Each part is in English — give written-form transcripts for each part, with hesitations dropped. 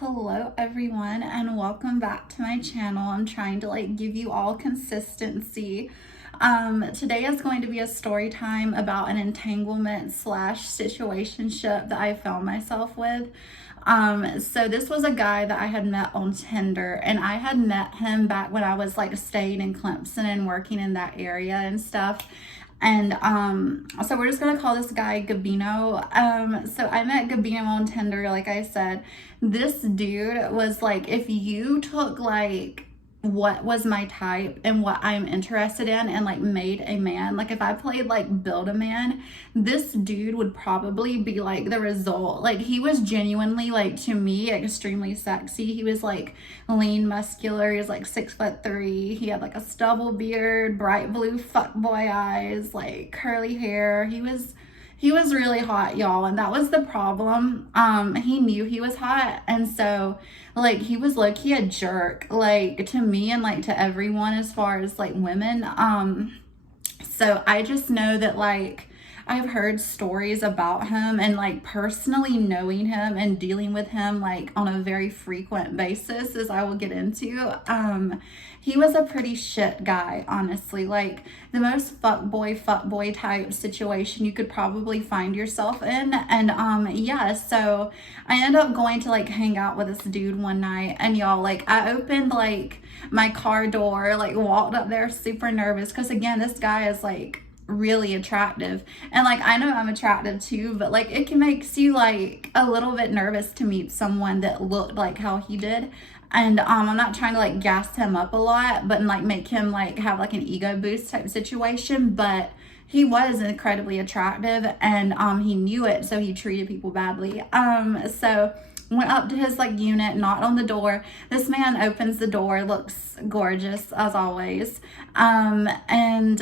Hello everyone and welcome back to my channel. I'm trying to give you all consistency. Today is going to be a story time about an entanglement slash situationship that I found myself with. So this was a guy that I had met on Tinder, and I had met him back when I was staying in Clemson and working in that area and stuff. And so we're just gonna call this guy Gabino. So I met Gabino on Tinder, like I said. This dude was if you took what was my type and what I'm interested in and made a man, if I played build a man, this dude would probably be the result. He was genuinely to me extremely sexy. He was lean, muscular. He was 6'3". He had a stubble beard, bright blue fuckboy eyes, curly hair. He was really hot, y'all, and that was the problem. He knew he was hot, and so he was low-key a jerk to me and to everyone as far as women. So I just know that I've heard stories about him, and personally knowing him and dealing with him on a very frequent basis, as I will get into. He was a pretty shit guy, honestly. The most fuckboy type situation you could probably find yourself in. And yeah, so I ended up going to hang out with this dude one night, and y'all, I opened my car door, walked up there super nervous, because again, this guy is really attractive, and I know I'm attractive too, but it can makes you a little bit nervous to meet someone that looked like how he did. And I'm not trying to gas him up a lot, but make him have an ego boost type situation, but he was incredibly attractive, and he knew it, so he treated people badly. So went up to his unit, knocked on the door. This man opens the door, looks gorgeous as always. And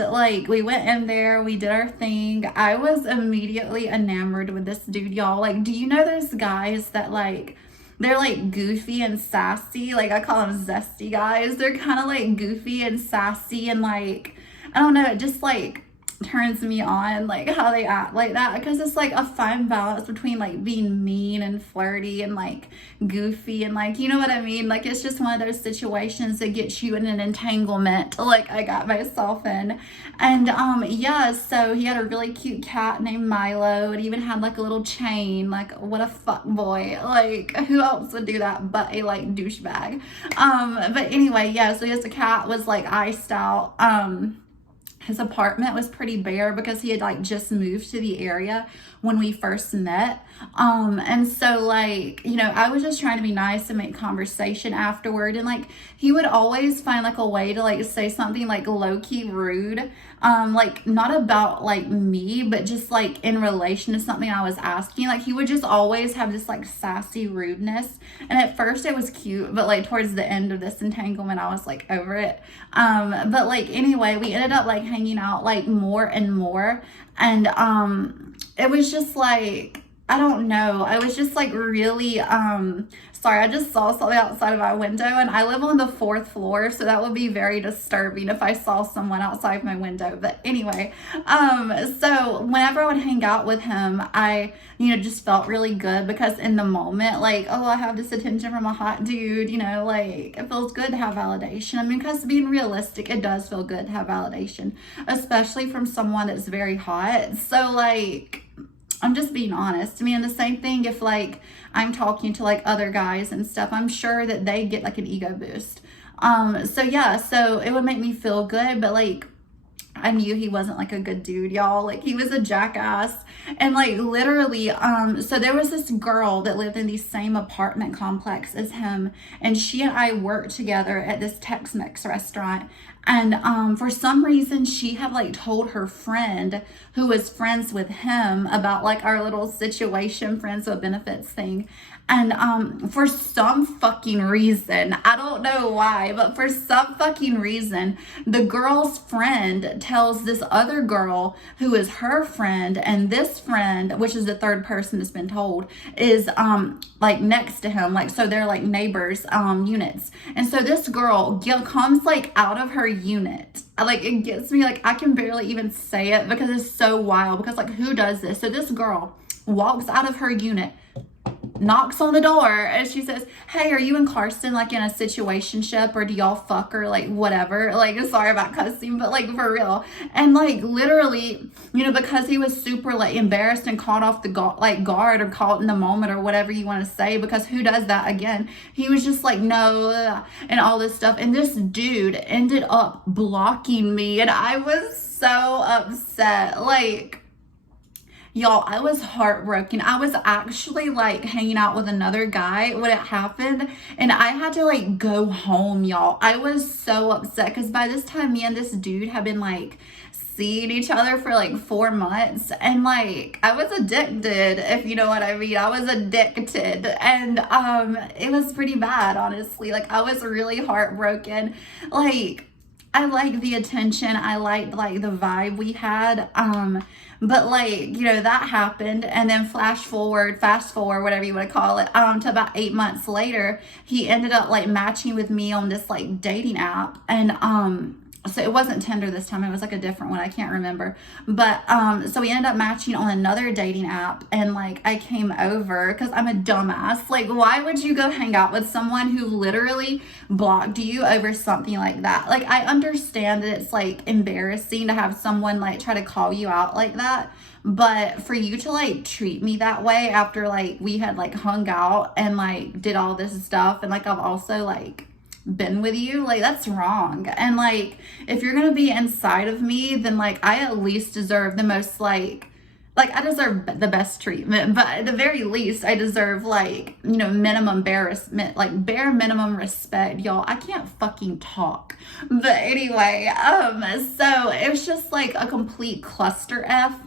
we went in there, we did our thing. I was immediately enamored with this dude, y'all. Do you know those guys that they're goofy and sassy? I call them zesty guys. They're kind of goofy and sassy, and I don't know, it just turns me on how they act like that, because it's a fine balance between being mean and flirty and goofy and you know what I mean. It's just one of those situations that gets you in an entanglement I got myself in. And yeah, so he had a really cute cat named Milo, and even had a little chain. What a fuck boy. Who else would do that but a douchebag? But anyway, yeah, so his cat was iced out. His apartment was pretty bare because he had just moved to the area when we first met. And so I was just trying to be nice and make conversation afterward, and he would always find a way to say something low-key rude, not about me, but just in relation to something I was asking. He would just always have this sassy rudeness, and at first it was cute, but towards the end of this entanglement I was over it. But anyway, we ended up hanging out more and more, and it was just I don't know. I was just really, sorry, I just saw something outside of my window, and I live on the 4th floor, so that would be very disturbing if I saw someone outside my window. But anyway, so whenever I would hang out with him, I, just felt really good, because in the moment, oh, I have this attention from a hot dude, it feels good to have validation. I mean, because being realistic, it does feel good to have validation, especially from someone that's very hot. So I'm just being honest. I mean, the same thing if I'm talking to other guys and stuff, I'm sure that they get an ego boost. So yeah, so it would make me feel good, but I knew he wasn't a good dude, y'all. He was a jackass. And literally, so there was this girl that lived in the same apartment complex as him, and she and I worked together at this Tex-Mex restaurant. And for some reason she had told her friend who was friends with him about our little situation, friends with benefits thing. And for some fucking reason, I don't know why, but for some fucking reason, the girl's friend tells this other girl who is her friend, and this friend, which is the third person that's been told, is next to him, so they're neighbors, units. And so this girl comes out of her unit. It gets me, I can barely even say it because it's so wild, because who does this? So this girl walks out of her unit, knocks on the door and she says, hey, are you and Carson like in a situationship, or do y'all fuck, or like whatever? Like, sorry about cussing, but like for real. And like literally, you know, because he was super like embarrassed and caught off the guard, or caught in the moment, or whatever you want to say, because who does that again? He was just like, no, and all this stuff. And this dude ended up blocking me, and I was so upset. Like, y'all, I was heartbroken. I was actually like hanging out with another guy when it happened, and I had to like go home, y'all. I was so upset because by this time, me and this dude have been like seeing each other for like 4 months, and like I was addicted, if you know what I mean. I was addicted, and it was pretty bad, honestly. Like, I was really heartbroken. Like, I liked the attention, I liked like the vibe we had, but like, you know, that happened. And then fast forward, whatever you want to call it, to about 8 months later, he ended up like matching with me on this like dating app. And so it wasn't Tinder this time, it was like a different one, I can't remember. But so we ended up matching on another dating app, and like I came over because I'm a dumbass. Like, why would you go hang out with someone who literally blocked you over something like that? Like, I understand that it's like embarrassing to have someone like try to call you out like that, but for you to like treat me that way after like we had like hung out and like did all this stuff, and like I've also like been with you, like that's wrong. And like, if you're gonna be inside of me, then like I at least deserve the most like I deserve the best treatment, but at the very least I deserve like, you know, minimum embarrassment, like bare minimum respect. Y'all, I can't fucking talk, but anyway, so it was just like a complete cluster F.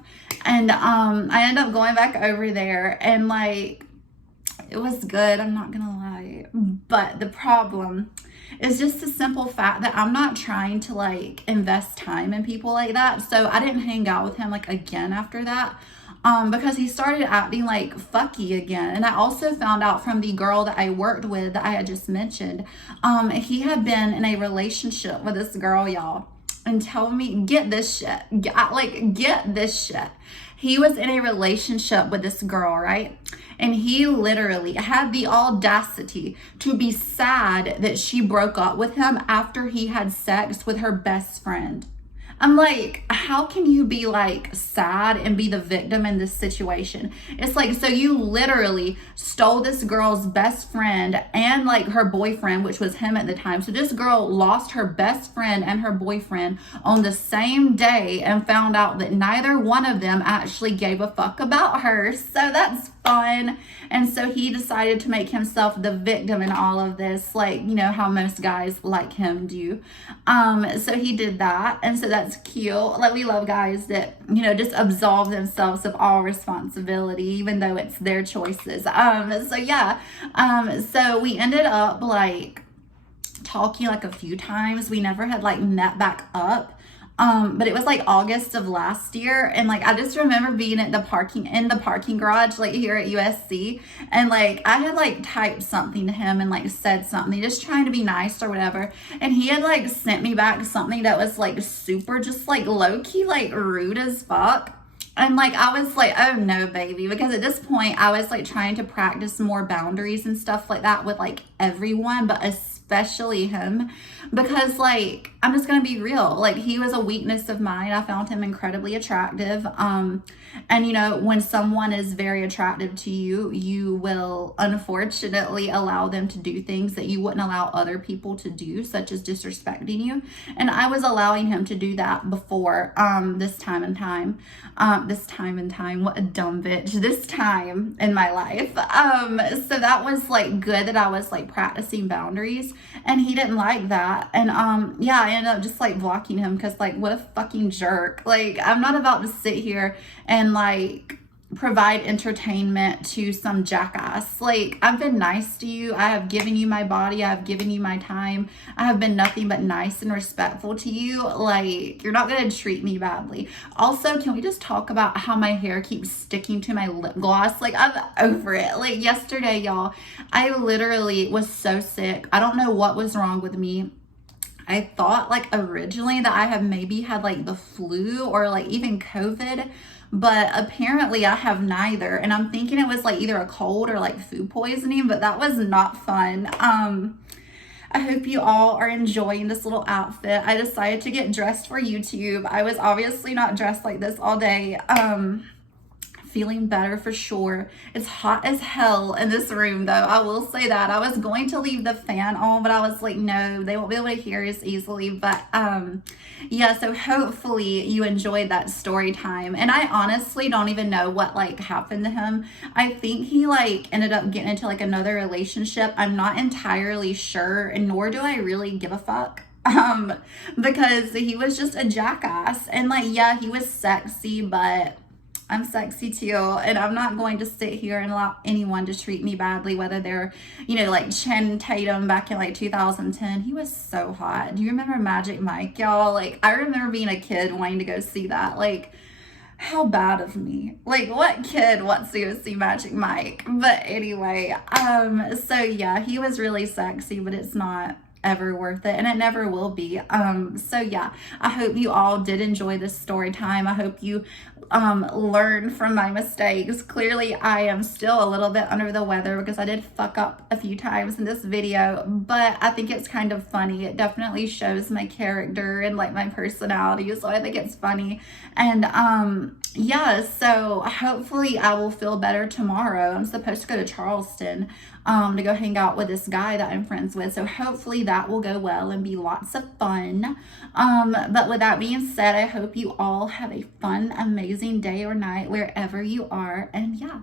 And I ended up going back over there, and like it was good, I'm not gonna lie, but the problem is just the simple fact that I'm not trying to like invest time in people like that. So I didn't hang out with him like again after that, because he started acting like fucky again. And I also found out from the girl that I worked with that I had just mentioned, he had been in a relationship with this girl, y'all. And tell me, get this shit, get this shit. He was in a relationship with this girl, right? And he literally had the audacity to be sad that she broke up with him after he had sex with her best friend. I'm like, how can you be like sad and be the victim in this situation? It's like, so you literally stole this girl's best friend and like her boyfriend, which was him at the time. So this girl lost her best friend and her boyfriend on the same day, and found out that neither one of them actually gave a fuck about her. So that's fun. And so he decided to make himself the victim in all of this, like, you know how most guys like him do. So he did that, and so that's cute. Like, we love guys that, you know, just absolve themselves of all responsibility, even though it's their choices. So yeah, so we ended up like talking like a few times. We never had like met back up. But it was like August of last year, and like I just remember being at the parking garage like here at USC, and like I had like typed something to him and like said something, just trying to be nice or whatever, and he had like sent me back something that was like super just like low-key like rude as fuck. And like I was like, oh no, baby, because at this point I was like trying to practice more boundaries and stuff like that with like everyone, but especially him, because like I'm just gonna be real, like he was a weakness of mine. I found him incredibly attractive, and you know, when someone is very attractive to you, you will unfortunately allow them to do things that you wouldn't allow other people to do, such as disrespecting you. And I was allowing him to do that before, this time in time, what a dumb bitch, this time in my life. So that was like good that I was like practicing boundaries, and he didn't like that. And yeah, I ended up just like blocking him, because like what a fucking jerk. Like, I'm not about to sit here and like provide entertainment to some jackass. Like, I've been nice to you, I have given you my body, I have given you my time, I have been nothing but nice and respectful to you. Like, you're not gonna treat me badly. Also, can we just talk about how my hair keeps sticking to my lip gloss? Like, I'm over it. Like, yesterday, y'all, I literally was so sick. I don't know what was wrong with me. I thought like originally that I had maybe had like the flu or like even COVID, but apparently I have neither. And I'm thinking it was like either a cold or like food poisoning, but that was not fun. I hope you all are enjoying this little outfit. I decided to get dressed for YouTube. I was obviously not dressed like this all day. Feeling better for sure. It's hot as hell in this room though. I will say that. I was going to leave the fan on, but I was like, no, they won't be able to hear us easily. But yeah, so hopefully you enjoyed that story time. And I honestly don't even know what like happened to him. I think he like ended up getting into like another relationship. I'm not entirely sure, and nor do I really give a fuck. Because he was just a jackass. And like, yeah, he was sexy, but I'm sexy too, and I'm not going to sit here and allow anyone to treat me badly, whether they're, you know, like Channing Tatum back in like 2010. He was so hot. Do you remember Magic Mike, y'all? Like, I remember being a kid wanting to go see that. Like, how bad of me. Like, what kid wants to go see Magic Mike? But anyway, so yeah, he was really sexy, but it's not ever worth it, and it never will be. So yeah, I hope you all did enjoy this story time. I hope you learn from my mistakes. Clearly I am still a little bit under the weather because I did fuck up a few times in this video, but I think it's kind of funny. It definitely shows my character and like my personality, so I think it's funny. And yeah, so hopefully I will feel better tomorrow. I'm supposed to go to Charleston to go hang out with this guy that I'm friends with, so hopefully that will go well and be lots of fun. But with that being said, I hope you all have a fun, amazing day or night wherever you are, and yeah.